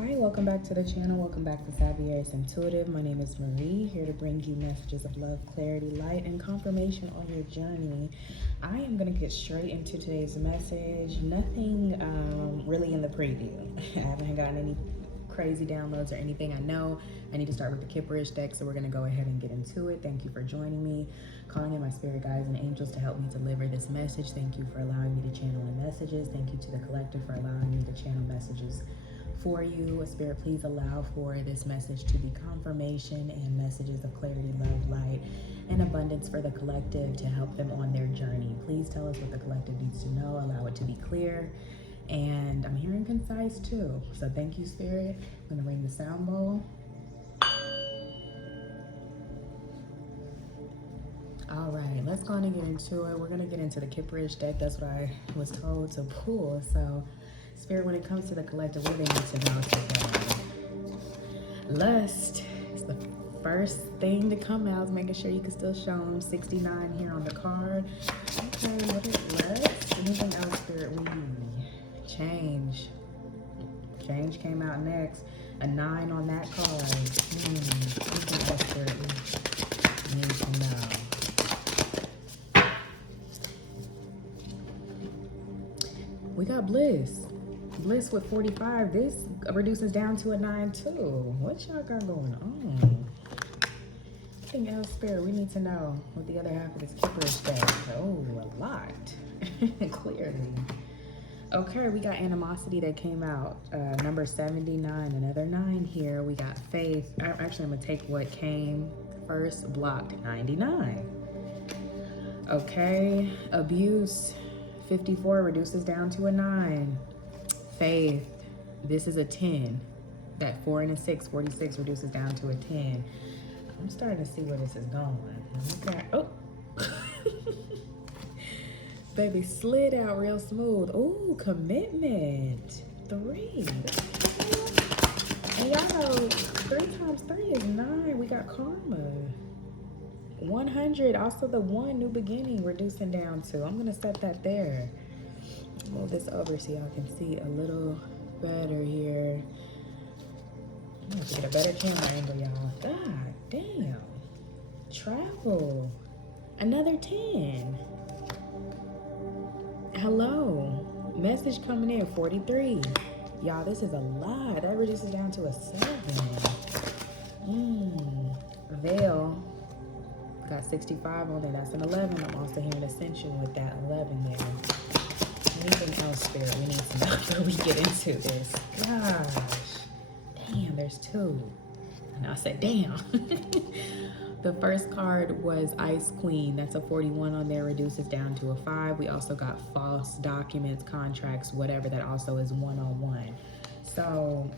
Hi, welcome back to the channel. Welcome back to Savvy Aries Intuitive. My name is Marie, here to bring you messages of love, clarity, light, and confirmation on your journey. I am going to get straight into today's message. Nothing really in the preview. I haven't gotten any crazy downloads or anything. I know I need to start with the Kipperish deck, so we're going to go ahead and get into it. Thank you for joining me, calling in my spirit guides and angels to help me deliver this message. Thank you for allowing me to channel in messages. Thank you to the collective for allowing me to channel messages for you. Spirit, please allow for this message to be confirmation and messages of clarity, love, light, and abundance for the collective to help them on their journey. Please tell us what the collective needs to know. Allow it to be clear. And I'm hearing concise too. So thank you, Spirit. I'm going to ring the sound bowl. All right, let's go on and get into it. We're going to get into the Kipperish deck. That's what I was told to pull. So Spirit, when it comes to the collective, what they need to know today. Lust is the first thing to come out. Making sure you can still show them. 69 here on the card. Okay, what is lust? Anything else, Spirit, we need? Change. Change came out next. A 9 on that card. Anything else, Spirit, we need to know? We got bliss. Bliss with 45. This reduces down to a 9 too. What y'all got going on? Anything else, Spirit, we need to know with the other half of this Kipperish deck? Oh, a lot. Clearly. Okay, we got animosity that came out. Number 79, another 9 here. We got faith. Actually, I'm going to take what came first. Blocked, 99. Okay, abuse. 54 reduces down to a 9. Faith, this is a 10. That 4 and a 6, 46 reduces down to a 10. I'm starting to see where this is going. Okay. Oh. Baby slid out real smooth. Ooh, commitment. 3. And y'all know 3 times 3 is 9. We got karma. 100, also the 1, new beginning, reducing down to. I'm gonna set that there. Move this over so y'all can see a little better here. I'm gonna have to get a better camera angle, y'all. God damn. Travel. Another 10. Hello. Message coming in, 43. Y'all, this is a lot. That reduces down to a 7. Veil. Got 65 on there. That's an 11. I'm also hearing Ascension with that 11 there. Anything else, Spirit, we need to know before we get into this? Gosh. Damn, there's 2. And I said, damn. The first card was Ice Queen. That's a 41 on there, reduces down to a 5. We also got false documents, contracts, whatever. That also is 101. So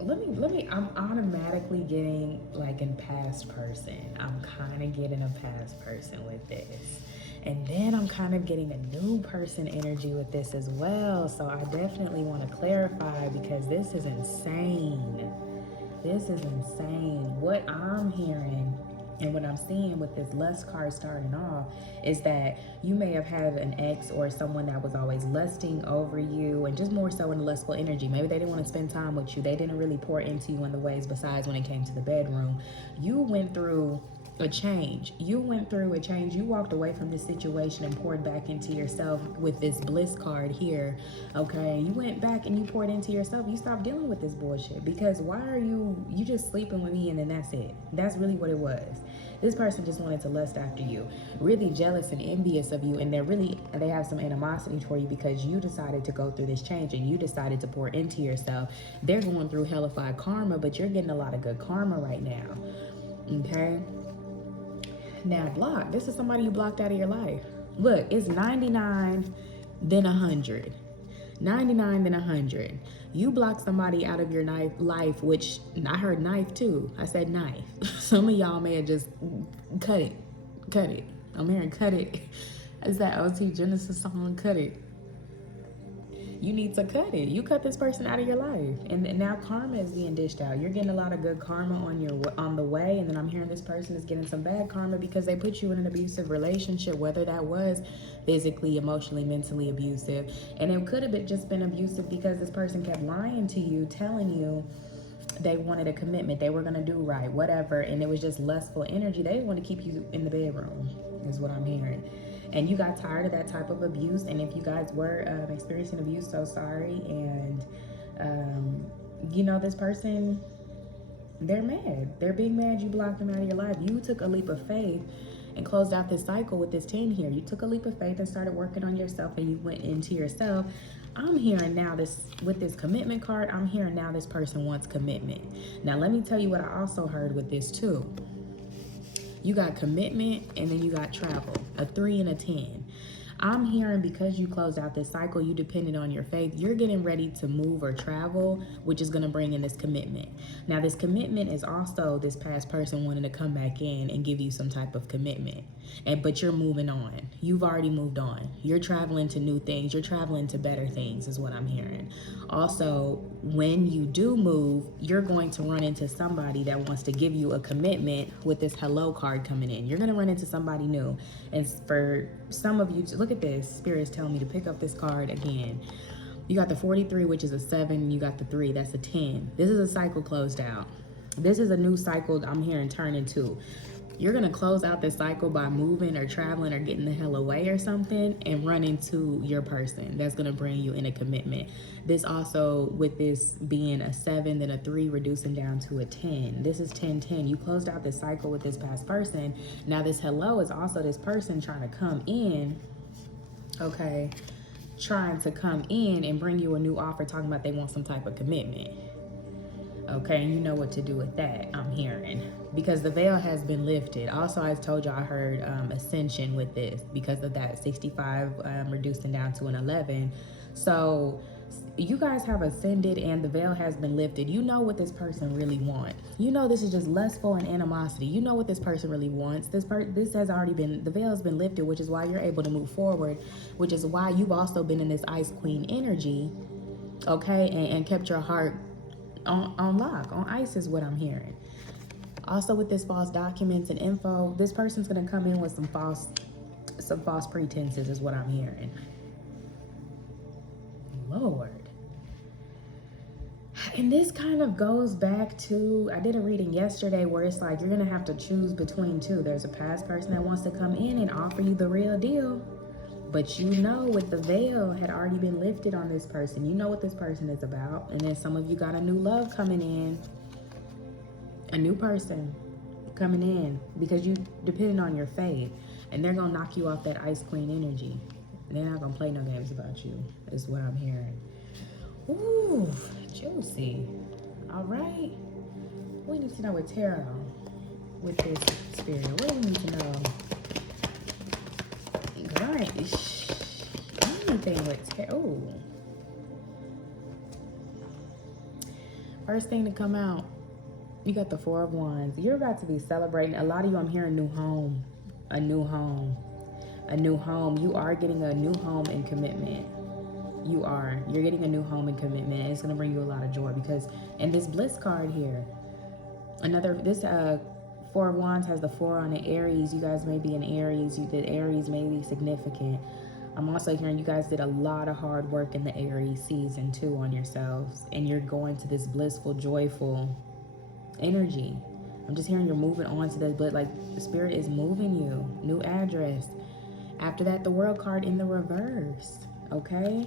let me, I'm automatically getting like in past person. I'm kind of getting a past person with this. And then I'm kind of getting a new person energy with this as well. So I definitely want to clarify because this is insane. This is insane. What I'm hearing and what I'm seeing with this lust card starting off is that you may have had an ex or someone that was always lusting over you and just more so in lustful energy. Maybe they didn't want to spend time with you. They didn't really pour into you in the ways besides when it came to the bedroom. You went through a change. You went through a change. You walked away from this situation and poured back into yourself with this bliss card here. Okay, you went back and you poured into yourself. You stopped dealing with this bullshit because why are you just sleeping with me and then that's it? That's really what it was. This person just wanted to lust after you, really jealous and envious of you, and they have some animosity for you because you decided to go through this change and you decided to pour into yourself. They're going through hellified karma, but you're getting a lot of good karma right now. Okay. Now block. This is somebody you blocked out of your life. Look, it's 99, then 100. 99, then 100. You block somebody out of your life, which I heard knife too. I said knife. Some of y'all may have just cut it. Cut it. I'm hearing cut it. Is that OT Genesis song? Cut it. You need to cut it. You cut this person out of your life, and now karma is being dished out. You're getting a lot of good karma on the way, and then I'm hearing this person is getting some bad karma because they put you in an abusive relationship, whether that was physically, emotionally, mentally abusive, and it could have just been abusive because this person kept lying to you, telling you they wanted a commitment, they were gonna do right, whatever, and it was just lustful energy. They didn't want to keep you in the bedroom, is what I'm hearing. And you got tired of that type of abuse. And if you guys were experiencing abuse, so sorry. And you know, this person, they're mad. They're being mad you blocked them out of your life. You took a leap of faith and closed out this cycle with this 10 here. You took a leap of faith and started working on yourself, and you went into yourself. I'm hearing now this, with this commitment card, I'm hearing now this person wants commitment. Now, let me tell you what I also heard with this too. You got commitment, and then you got travel, a 3 and a 10. I'm hearing because you closed out this cycle, you depended on your faith, you're getting ready to move or travel, which is going to bring in this commitment. Now, this commitment is also this past person wanting to come back in and give you some type of commitment. But you're moving on. You've already moved on. You're traveling to new things. You're traveling to better things is what I'm hearing. Also, when you do move, you're going to run into somebody that wants to give you a commitment with this hello card coming in. You're going to run into somebody new. And for some of you, look at this. Spirit's telling me to pick up this card again. You got the 43, which is a 7. You got the 3, that's a 10. This is a cycle closed out. This is a new cycle I'm hearing turn into. You're going to close out this cycle by moving or traveling or getting the hell away or something and run into your person. That's going to bring you in a commitment. This also, with this being a 7, then a 3, reducing down to a 10. This is 10-10. You closed out this cycle with this past person. Now this hello is also this person trying to come in, okay, trying to come in and bring you a new offer, talking about they want some type of commitment. Okay, and you know what to do with that, I'm hearing. Because the veil has been lifted. Also, I told you I heard ascension with this because of that 65 reducing down to an 11. So you guys have ascended and the veil has been lifted. You know what this person really wants. You know this is just lustful and animosity. You know what this person really wants. This has already been, the veil has been lifted, which is why you're able to move forward, which is why you've also been in this Ice Queen energy, okay, and kept your heart on lock, on ice is what I'm hearing. Also with this false documents and info, this person's gonna come in with some false pretenses is what I'm hearing. Lord. And this kind of goes back to, I did a reading yesterday where it's like you're gonna have to choose between two. There's a past person that wants to come in and offer you the real deal. But you know, with the veil had already been lifted on this person. You know what this person is about. And then some of you got a new love coming in. A new person coming in because you depended on your faith. And they're going to knock you off that Ice Queen energy. And they're not going to play no games about you, is what I'm hearing. Ooh, juicy. All right. We need to know with tarot, with this spirit. What do we need to know? Anything with tarot. Oh. First thing to come out, you got the 4 of Wands. You're about to be celebrating. A lot of you, I'm hearing new home. A new home. A new home. You are getting a new home and commitment. You are. You're getting a new home and commitment. It's going to bring you a lot of joy because, and this Bliss card here, this 4 of Wands has the 4 on the Aries. You guys may be in Aries. You did Aries may be significant. I'm also hearing you guys did a lot of hard work in the Aries season too on yourselves. And you're going to this blissful, joyful energy. I'm just hearing you're moving on to this, but like the spirit is moving you. New address. After that, the World card in the reverse. Okay?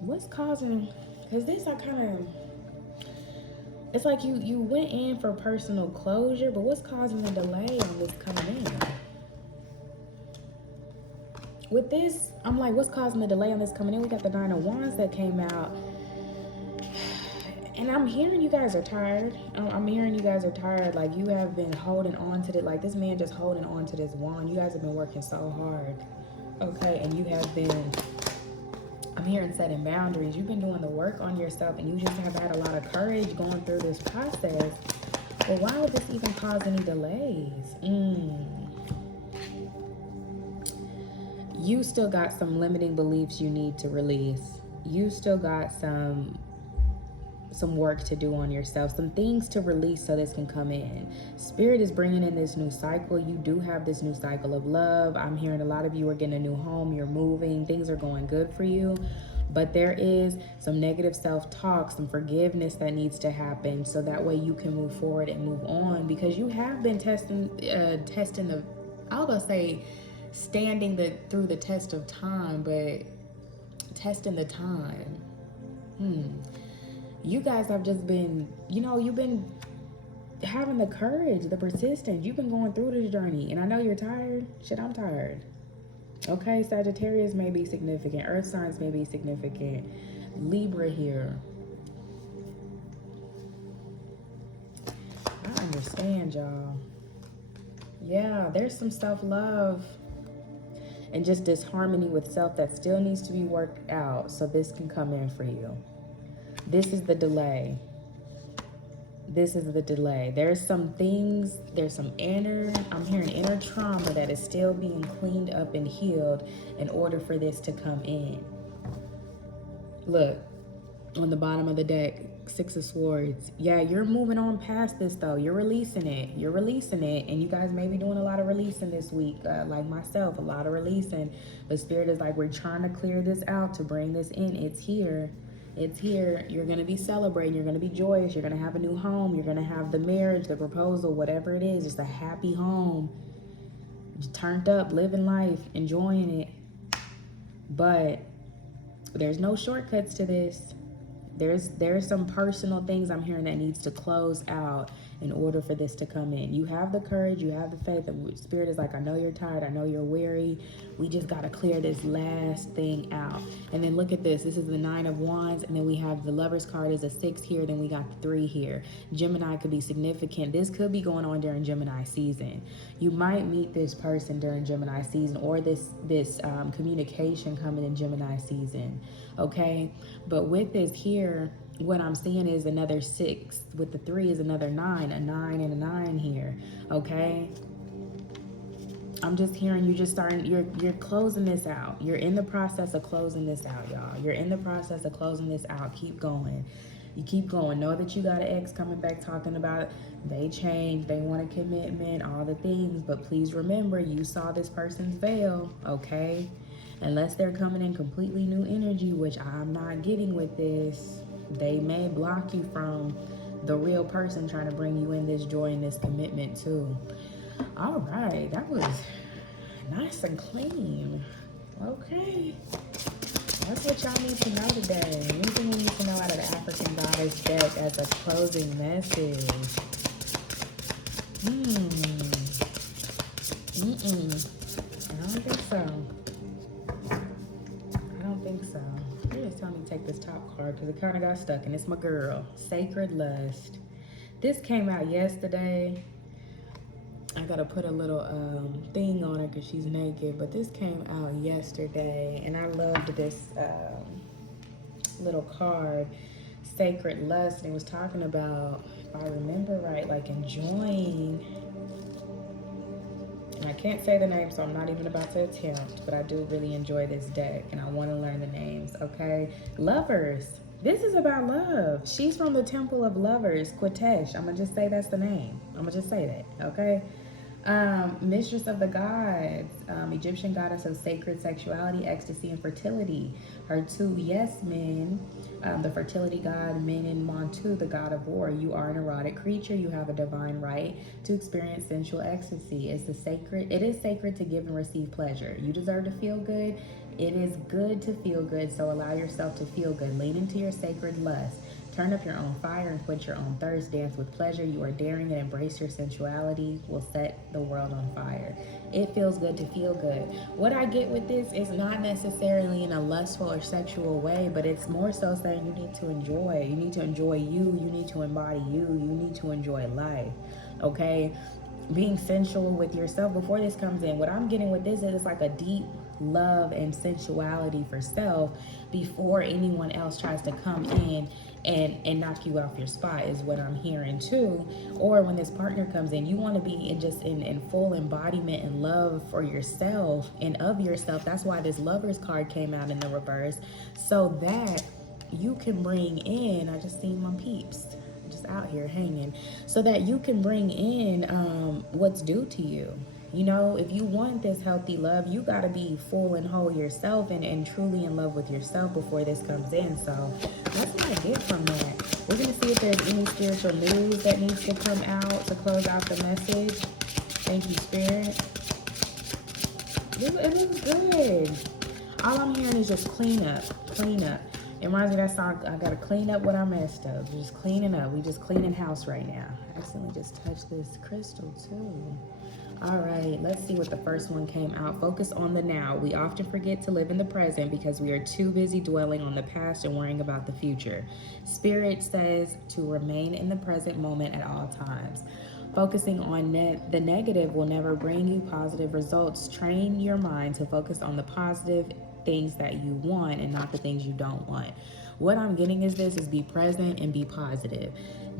What's causing, because these are kind of, it's like you went in for personal closure, but what's causing the delay on this coming in? With this, I'm like, what's causing the delay on this coming in? We got the 9 of Wands that came out. And I'm hearing you guys are tired. I'm hearing you guys are tired. Like you have been holding on to it. Like this man just holding on to this wand. You guys have been working so hard. Okay, and you have been, I'm hearing setting boundaries. You've been doing the work on yourself and you just have had a lot of courage going through this process. Well, why would this even cause any delays? You still got some limiting beliefs you need to release. You still got some work to do on yourself, some things to release so this can come in. Spirit is bringing in this new cycle. You do have this new cycle of love. I'm hearing a lot of you are getting a new home, you're moving, things are going good for you. But there is some negative self-talk, some forgiveness that needs to happen so that way you can move forward and move on, because you have been testing the, I was gonna say standing through the test of time, but testing the time. You guys have just been, you've been having the courage, the persistence. You've been going through this journey. And I know you're tired. Shit, I'm tired. Okay, Sagittarius may be significant. Earth signs may be significant. Libra here. I understand, y'all. Yeah, there's some self-love and just disharmony with self that still needs to be worked out so this can come in for you. This is the delay. This is the delay. There's some things, there's some I'm hearing inner trauma that is still being cleaned up and healed in order for this to come in. Look, on the bottom of the deck, Six of Swords. Yeah, you're moving on past this though. You're releasing it. You're releasing it. And you guys may be doing a lot of releasing this week, like myself, a lot of releasing. But Spirit is like, we're trying to clear this out to bring this in. It's here. It's here. You're going to be celebrating. You're going to be joyous. You're going to have a new home. You're going to have the marriage, the proposal, whatever it is. Just a happy home. Just turned up, living life, enjoying it. But there's no shortcuts to this. There's some personal things I'm hearing that needs to close out in order for this to come in. You have the courage, you have the faith. The Spirit is like, I know you're tired, I know you're weary. We just got to clear this last thing out. And then look at this. This is the 9 of Wands, and then we have the Lover's card is a 6 here, then we got the 3 here. Gemini could be significant. This could be going on during Gemini season. You might meet this person during Gemini season, or this communication coming in Gemini season, okay? But with this here, what I'm seeing is another 6. With the 3 is another 9, a 9 and a 9 here, okay? I'm just hearing you just starting, you're closing this out. You're in the process of closing this out, y'all. You're in the process of closing this out. Keep going. You keep going. Know that you got an ex coming back talking about they changed, they want a commitment, all the things. But please remember, you saw this person's veil, okay? Unless they're coming in completely new energy, which I'm not getting with this, they may block you from the real person trying to bring you in this joy and this commitment too. All right, that was nice and clean. Okay, that's what y'all need to know today. Anything you need to know out of the African Goddess deck as a closing message? I don't think so. I don't think so. You're just telling me to take this top card because it kind of got stuck, and it's my girl, Sacred Lust. This came out yesterday. I gotta put a little thing on her because she's naked, but this came out yesterday, and I loved this little card, Sacred Lust, and it was talking about, if I remember right, like enjoying, and I can't say the name, so I'm not even about to attempt, but I do really enjoy this deck, and I want to learn the names, okay? Lovers. This is about love. She's from the Temple of Lovers, Quitesh. I'm going to just say that's the name. I'm going to just say that, okay? Mistress of the gods, Egyptian goddess of sacred sexuality, ecstasy, and fertility. Her 2 yes men, the fertility god, Min and Montu, the god of war. You are an erotic creature. You have a divine right to experience sensual ecstasy. It is sacred to give and receive pleasure. You deserve to feel good. It is good to feel good, so allow yourself to feel good. Lean into your sacred lust. Turn up your own fire and quench your own thirst. Dance with pleasure. You are daring and embrace your sensuality. Will set the world on fire. It feels good to feel good. What I get with this is not necessarily in a lustful or sexual way, but it's more so saying you need to enjoy. You need to enjoy you. You need to embody you. You need to enjoy life. Okay? Being sensual with yourself before this comes in. What I'm getting with this is like a deep love and sensuality for self before anyone else tries to come in and knock you off your spot, is what I'm hearing too. Or when this partner comes in, you want to be in full embodiment and love for yourself and of yourself. That's why this Lovers card came out in the reverse, so that you can bring in, I just seen my peeps just out here hanging, so that you can bring in what's due to you. You know, if you want this healthy love, you got to be full and whole yourself and truly in love with yourself before this comes in. So that's what I get from that. We're going to see if there's any spiritual news that needs to come out to close out the message. Thank you, Spirit. It looks good. All I'm hearing is just clean up, clean up. It reminds me of that song, I gotta clean up what I messed up. We're just cleaning up. We just cleaning house right now. I accidentally just touched this crystal too. All right, let's see what the first one came out. Focus on the now. We often forget to live in the present because we are too busy dwelling on the past and worrying about the future. Spirit says to remain in the present moment at all times. Focusing on the negative will never bring you positive results. Train your mind to focus on the positive things that you want and not the things you don't want. What I'm getting is be present and be positive.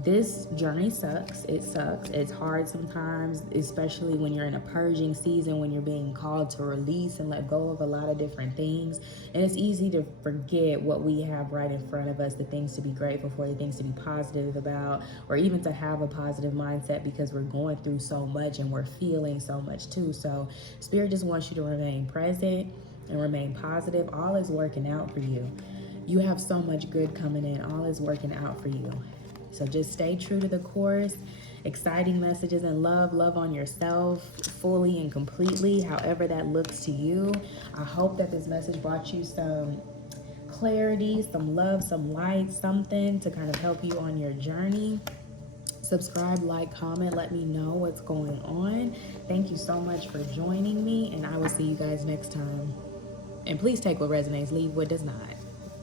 This journey sucks. It sucks. It's hard sometimes, especially when you're in a purging season, when you're being called to release and let go of a lot of different things. And it's easy to forget what we have right in front of us, the things to be grateful for, the things to be positive about, or even to have a positive mindset, because we're going through so much and we're feeling so much too. So Spirit just wants you to remain present and remain positive. All is working out for you. You have so much good coming in. All is working out for you. So just stay true to the course. Exciting messages and love on yourself fully and completely, however that looks to you. I hope that this message brought you some clarity, some love, some light, something to kind of help you on your journey. Subscribe, like, comment, let me know what's going on. Thank you so much for joining me, and I will see you guys next time. And please take what resonates, leave what does not.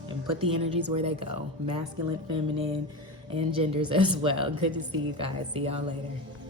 And put the energies where they go. Masculine, feminine, and genders as well. Good to see you guys. See y'all later.